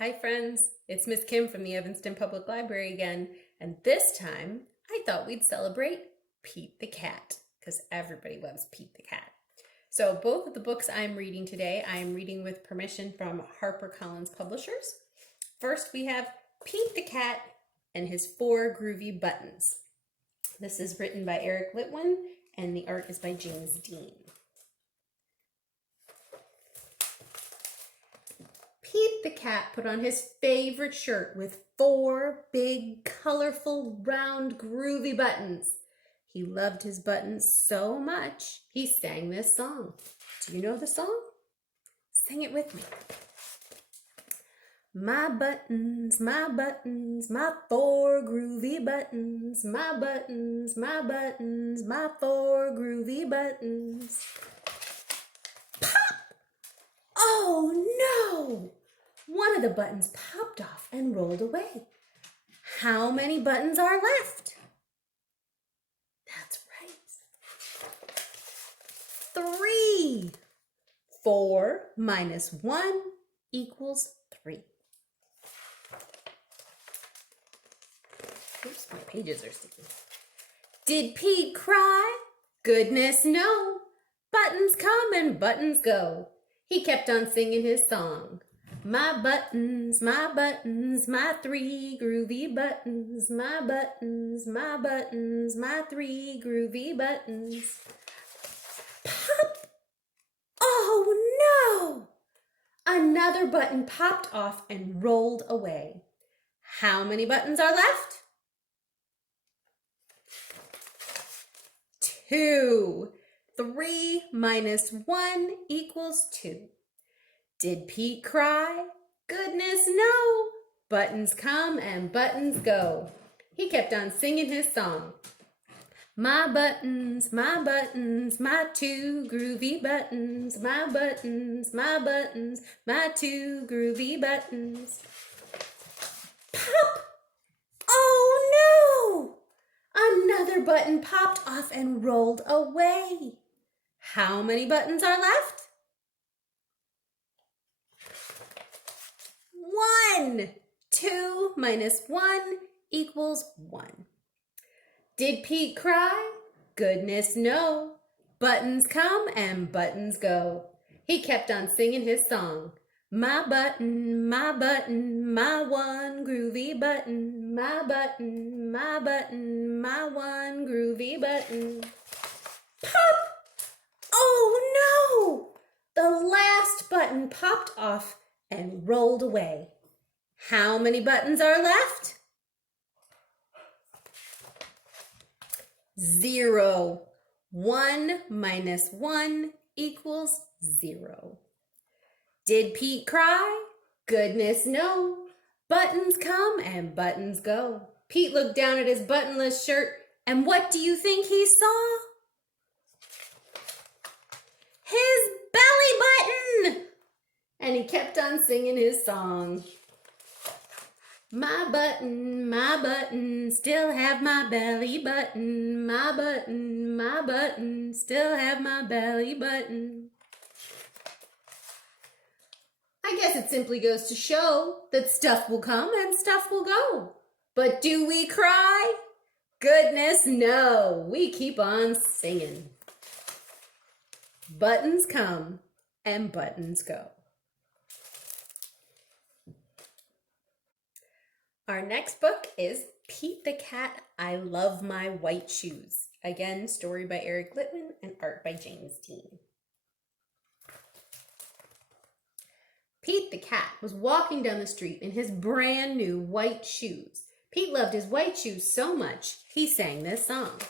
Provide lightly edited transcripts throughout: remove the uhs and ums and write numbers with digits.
Hi friends, it's Miss Kim from the Evanston Public Library again, and this time I thought we'd celebrate Pete the Cat, because everybody loves Pete the Cat. So both of the books I'm reading today, I'm reading with permission from HarperCollins Publishers. First we have Pete the Cat and his 4 Groovy Buttons. This is written by Eric Lippmann and the art is by James Dean. Pete the Cat put on his favorite shirt with 4 big, colorful, round, groovy buttons. He loved his buttons so much, he sang this song. Do you know the song? Sing it with me. My buttons, my 4 groovy buttons. My buttons, my 4 groovy buttons. Pop! Oh no! One of the buttons popped off and rolled away. How many buttons are left? That's right. 3. 4 minus 1 equals 3. Oops, my pages are sticking. Did Pete cry? Goodness no. Buttons come and buttons go. He kept on singing his song. My buttons, my 3 groovy buttons. My buttons, my 3 groovy buttons. Pop! Oh no! Another button popped off and rolled away. How many buttons are left? 2. 3 minus 1 equals 2. Did Pete cry? Goodness no! Buttons come and buttons go. He kept on singing his song. My buttons, my 2 groovy buttons. My buttons, my 2 groovy buttons. Pop! Oh no! Another button popped off and rolled away. How many buttons are left? 1. 2 minus 1 equals 1. Did Pete cry? Goodness no. Buttons come and buttons go. He kept on singing his song. My button, my 1 groovy button. My button, my 1 groovy button. Pop! Oh no! The last button popped off and rolled away. How many buttons are left? 0. 1 minus 1 equals 0. Did Pete cry? Goodness no. Buttons come and buttons go. Pete looked down at his buttonless shirt, and what do you think he saw? His belly button! And he kept on singing his song. My button, still have my belly button. My button, still have my belly button. I guess it simply goes to show that stuff will come and stuff will go. But do we cry? Goodness no, we keep on singing. Buttons come and buttons go. Our next book is Pete the Cat, I Love My White Shoes. Again, story by Eric Lippmann and art by James Dean. Pete the Cat was walking down the street in his brand new white shoes. Pete loved his white shoes so much, he sang this song.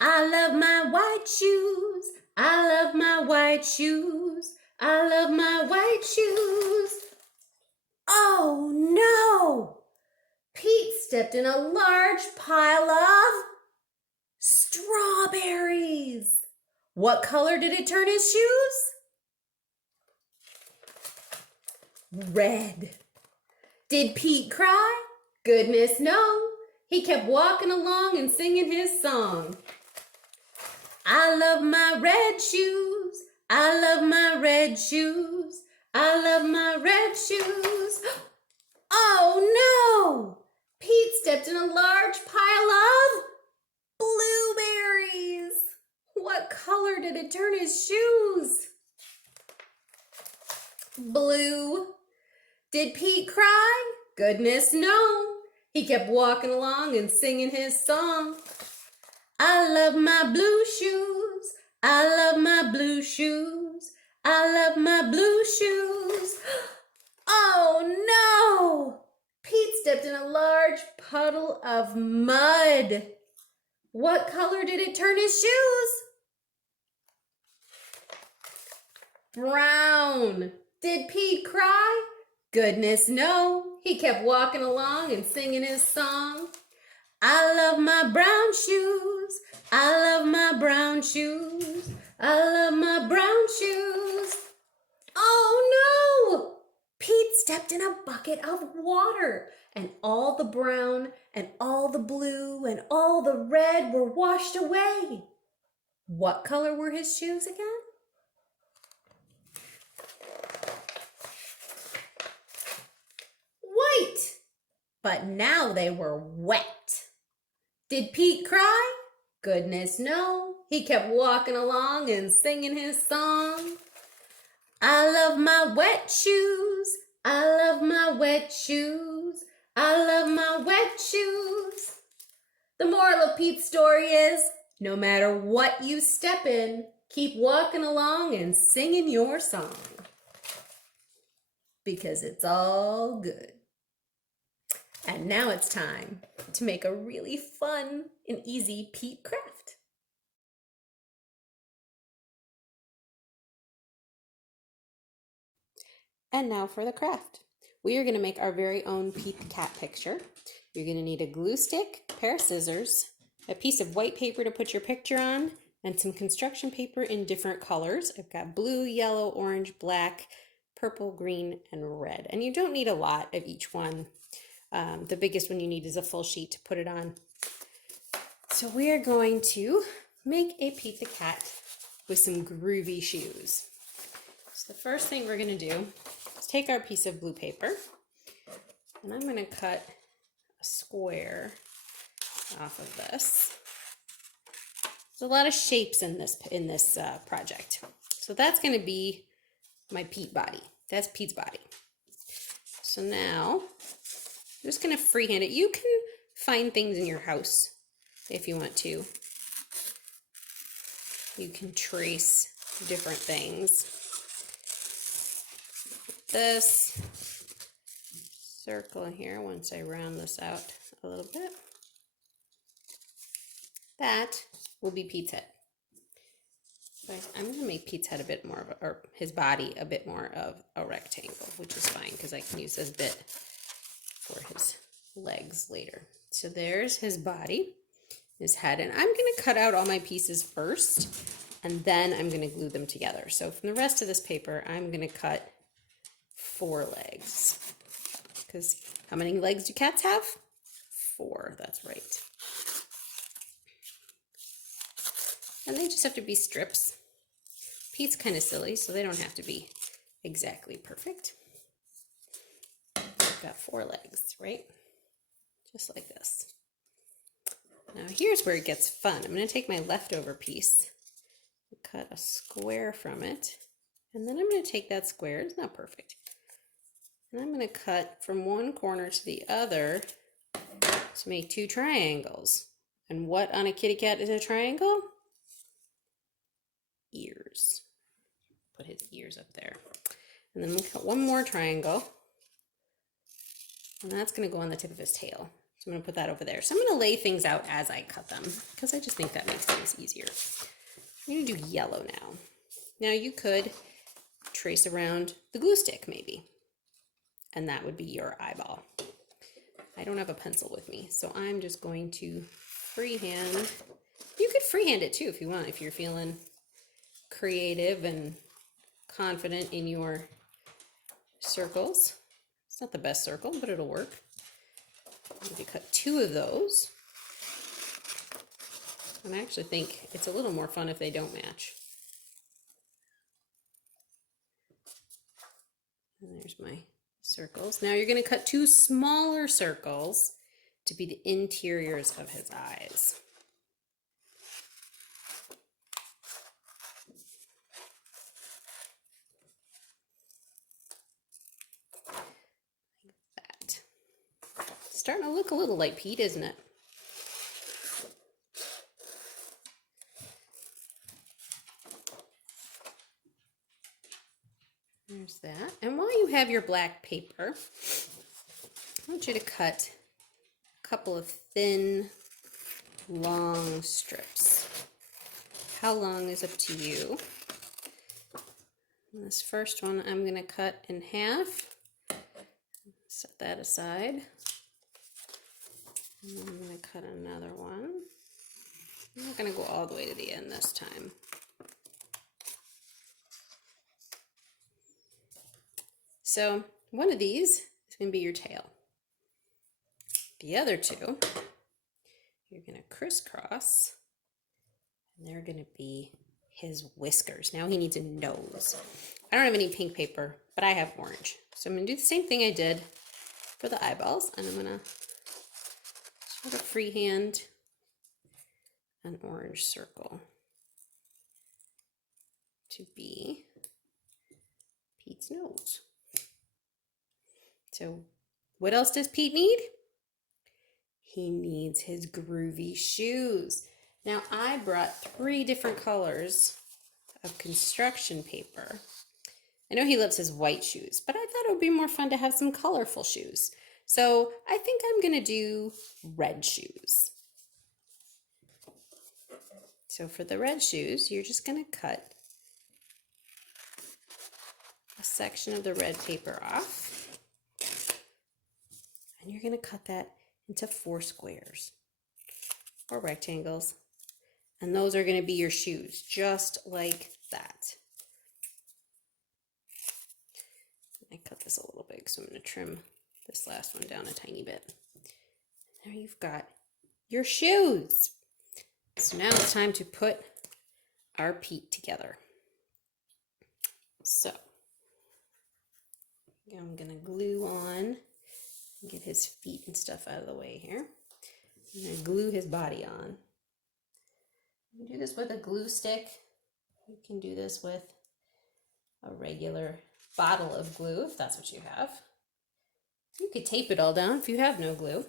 I love my white shoes. I love my white shoes. I love my white shoes. Oh no! Pete stepped in a large pile of strawberries. What color did it turn his shoes? Red. Did Pete cry? Goodness no. He kept walking along and singing his song. I love my red shoes. I love my red shoes. I love my red shoes. Oh no! Pete stepped in a large pile of blueberries. What color did it turn his shoes? Blue. Did Pete cry? Goodness no. He kept walking along and singing his song. I love my blue shoes. I love my blue shoes. I love my blue shoes. Oh no! Pete stepped in a large puddle of mud. What color did it turn his shoes? Brown. Did Pete cry? Goodness no. He kept walking along and singing his song. I love my brown shoes. I love my brown shoes. I love my brown shoes. Oh no! Pete stepped in a bucket of water, and all the brown and all the blue and all the red were washed away. What color were his shoes again? White. But now they were wet. Did Pete cry? Goodness no. He kept walking along and singing his song. I love my wet shoes. I love my wet shoes. I love my wet shoes. The moral of Pete's story is, no matter what you step in, keep walking along and singing your song. Because it's all good. And now it's time to make a really fun and easy Pete craft. And now for the craft. We are going to make our very own Pete the Cat picture. You're going to need a glue stick, a pair of scissors, a piece of white paper to put your picture on, and some construction paper in different colors. I've got blue, yellow, orange, black, purple, green, and red. And you don't need a lot of each one. The biggest one you need is a full sheet to put it on. So we are going to make a Pete the Cat with some groovy shoes. So the first thing we're going to do is take our piece of blue paper, and I'm going to cut a square off of this. There's a lot of shapes in this project. So that's going to be my Pete body. That's Pete's body. So now I'm just going to freehand it. You can find things in your house if you want to. You can trace different things. This circle here, once I round this out a little bit, that will be Pete's head. But I'm going to make Pete's head a bit more of a, or his body a bit more of a rectangle, which is fine because I can use this bit for his legs later. So there's his body, his head, and I'm going to cut out all my pieces first, and then I'm going to glue them together. So from the rest of this paper, I'm going to cut 4 legs, because how many legs do cats have? 4, that's right. And they just have to be strips. Pete's kind of silly, so they don't have to be exactly perfect. I've got 4 legs, right? Just like this. Now here's where it gets fun. I'm going to take my leftover piece, cut a square from it, and then I'm going to take that square, it's not perfect, and I'm going to cut from one corner to the other to make 2 triangles. And what on a kitty cat is a triangle? Ears. Put his ears up there. And then we'll cut one more triangle. And that's going to go on the tip of his tail. So I'm going to put that over there. So I'm going to lay things out as I cut them, because I just think that makes things easier. I'm going to do yellow now. Now you could trace around the glue stick maybe. And that would be your eyeball. I don't have a pencil with me, so I'm just going to freehand. You could freehand it too if you want, if you're feeling creative and confident in your circles. It's not the best circle, but it'll work. I'm going to cut 2 of those. And I actually think it's a little more fun if they don't match. And there's my circles. Now you're going to cut 2 smaller circles to be the interiors of his eyes. Like that. Starting to look a little like Pete, isn't it? There's that. And while you have your black paper, I want you to cut a couple of thin, long strips. How long is up to you. And this first one I'm going to cut in half. Set that aside. And then I'm going to cut another one. I'm not going to go all the way to the end this time. So one of these is going to be your tail. The other 2, you're going to crisscross, and they're going to be his whiskers. Now he needs a nose. I don't have any pink paper, but I have orange. So I'm going to do the same thing I did for the eyeballs, and I'm going to sort of freehand an orange circle to be Pete's nose. So what else does Pete need? He needs his groovy shoes. Now I brought 3 different colors of construction paper. I know he loves his white shoes, but I thought it would be more fun to have some colorful shoes. So I think I'm gonna do red shoes. So for the red shoes, you're just gonna cut a section of the red paper off. And you're going to cut that into 4 squares or rectangles. And those are going to be your shoes, just like that. I cut this a little big, so I'm going to trim this last one down a tiny bit. There you've got your shoes. So now it's time to put our Pete together. So I'm going to glue on. Get his feet and stuff out of the way here. I'm going to glue his body on. You can do this with a glue stick. You can do this with a regular bottle of glue if that's what you have. You could tape it all down if you have no glue.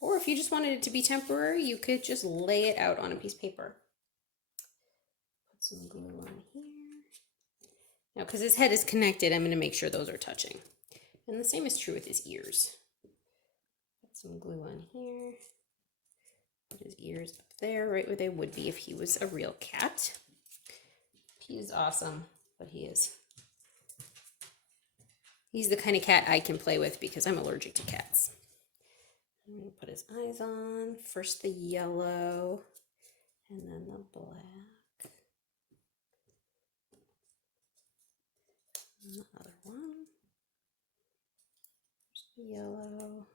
Or if you just wanted it to be temporary, you could just lay it out on a piece of paper. Put some glue on here. Now, because his head is connected, I'm going to make sure those are touching. And the same is true with his ears. Put some glue on here. Put his ears up there, right where they would be if he was a real cat. He is awesome, but he's the kind of cat I can play with because I'm allergic to cats. I'm going to put his eyes on. First the yellow, and then the black. And the other one. Yellow,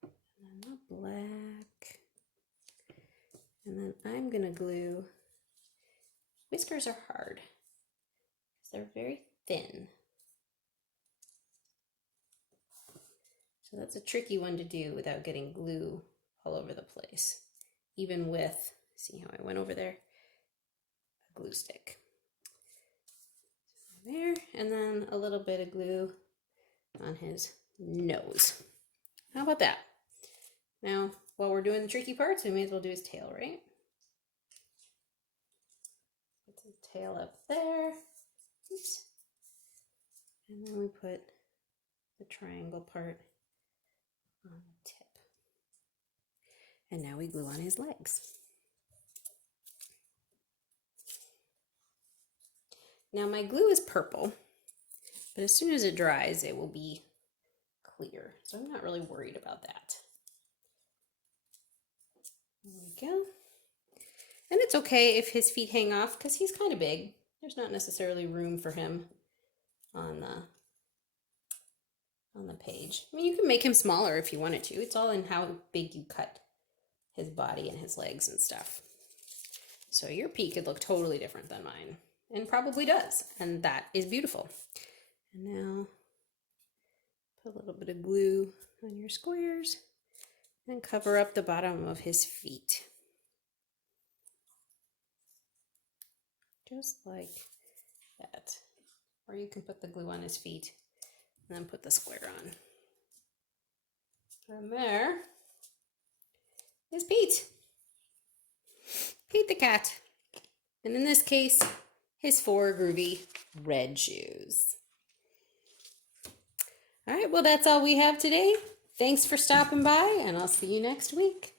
and then the black, and then I'm going to glue. Whiskers are hard because they're very thin. So that's a tricky one to do without getting glue all over the place. Even with, see how I went over there? A glue stick. So there, and then a little bit of glue on his nose. How about that? Now, while we're doing the tricky parts, we may as well do his tail, right? Put the tail up there. Oops. And then we put the triangle part on the tip. And now we glue on his legs. Now my glue is purple, but as soon as it dries, it will be clear. So I'm not really worried about that. There we go. And it's okay if his feet hang off because he's kind of big. There's not necessarily room for him on the page. I mean, you can make him smaller if you wanted to. It's all in how big you cut his body and his legs and stuff. So your Pete could look totally different than mine, and probably does, and that is beautiful. And now put a little bit of glue on your squares and cover up the bottom of his feet. Just like that. Or you can put the glue on his feet and then put the square on. From there is Pete. Pete the cat. And in this case, his 4 groovy red shoes. All right, well, that's all we have today. Thanks for stopping by, and I'll see you next week.